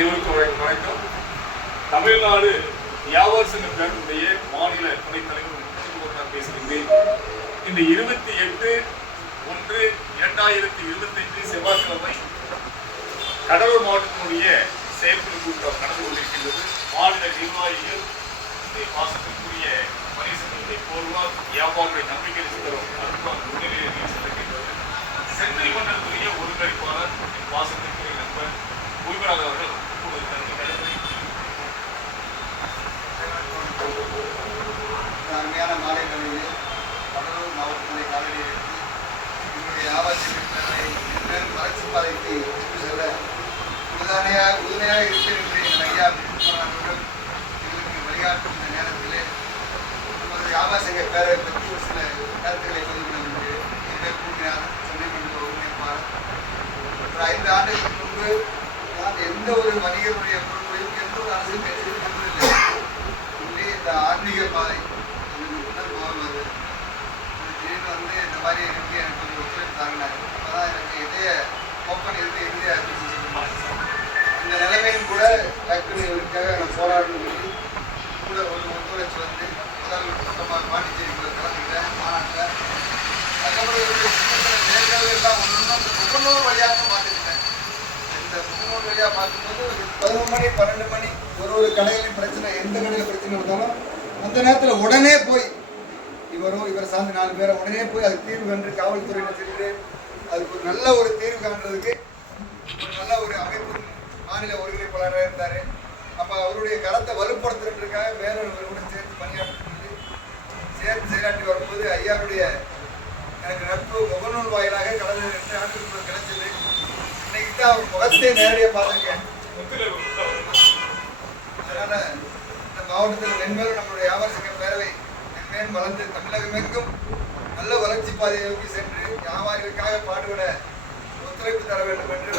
அனைவருக்கும் வணக்கம். தமிழ்நாடு வியாபார சங்க பேரவையுடைய மாநில துணைத் தலைவர் பேசுகிறேன். இந்த 28/1/2025 செவ்வாய்க்கிழமை கடலூர் மாவட்டத்தினுடைய செயற்குழு கூட்டம் நடந்து கொண்டிருக்கின்றது. மாநில நிர்வாகிகள் பாசத்திற்குரிய பரிசுகளுடைய போர்வால் வியாபாரிகளை நம்பிக்கை தரும் அற்புதம் முன்னிலையில் செல்கின்றது. செந்தில் மண்டலத்துடைய ஒருங்கிணைப்பாளர் பாசத்திற்குரிய நண்பர் உரிமையாளர் அவர்கள் அருமையான மாலை வேளையில் கடலூர் மாவட்டத்தினை காலடி எடுத்து என்னுடைய ஆவாசிய பேரவை வளர்ச்சி பாதைக்கு கொண்டு செல்ல உறுதுணையாக இருக்கிற ஐயா அவர்கள் எங்களுக்கு வழிகாட்டும் இந்த நேரத்தில் நமது ஆவாசிய பேரவை பற்றி ஒரு சில கருத்துக்களை பதிவு எங்கள் கூட்டினார் சென்னை மண்டல ஒருங்கிணைப்பாளர். 5 ஆண்டுகளுக்கு முன்பு நான் எந்த ஒரு வணிகருடைய பொருட்களையும் எந்த ஒரு அரசியல் கட்சியும் நம்பவில்லை. இந்த ஆன்மீக பாதை முதல் போகும்போது திடீர்னு இந்த மாதிரி இருக்கு, எனக்கு கொஞ்சம் ஒத்துழைப்பு தாங்கினார். அப்போதான் எனக்கு இதய ஓப்பன் இருந்து இறுதியாக இந்த நிலைமையும் கூட டக்குன்னு இவருக்காக நான் போராடணும் சொல்லி கூட ஒரு ஒத்துழைச்சி வந்து முதல் கூட்டமாக பாண்டிச்சேரிக்குள்ள கலந்துக்கிட்டேன் மாநாட்டில். அதுக்கப்புறம் இவருடைய சின்னத்தில் நேர்காணல் எல்லாம் ஒன்று அந்த முகநூல் வழியாக பார்த்துக்கிட்டேன். இந்த முகநூல் வழியாக பார்க்கும்போது 11 மணி 12 மணி ஒரு கடைகளின் பிரச்சனை, எந்த கடையில் பிரச்சனை இருந்தாலும் அந்த நேரத்தில் உடனே போய் இவரை சார்ந்து 4 பேரை உடனே போய் அதுக்கு தீர்வு கண்டு காவல்துறையினர் சென்று அதுக்கு ஒரு நல்ல ஒரு தீர்வு காண்றதுக்கு ஒரு நல்ல ஒரு அமைப்பு மாநில ஒருங்கிணைப்பாளராக இருந்தார். அப்போ அவருடைய கரத்தை வலுப்படுத்துறதுக்காக வேறொருவரோட சேர்த்து பணியாற்றி செயலாற்றி வரும்போது ஐயாவுடைய எனக்கு நட்பு முகநூல் வாயிலாக கடந்த 2 ஆண்டுகளுக்கு கிடைச்சது. இன்னைக்கு தான் அவர் முகத்தை நேரடியாக பார்த்துருக்கேன். அதனால இந்த மாவட்டத்தில் மென்மேலும் நம்மளுடைய வியாபார சங்க பேரவை மென்மேலும் வளர்ந்து தமிழகமெங்கும் நல்ல வளர்ச்சி பாதையை நோக்கி சென்று வியாபாரிகளுக்காக பாடுபட ஒத்துழைப்பு தர வேண்டும் என்று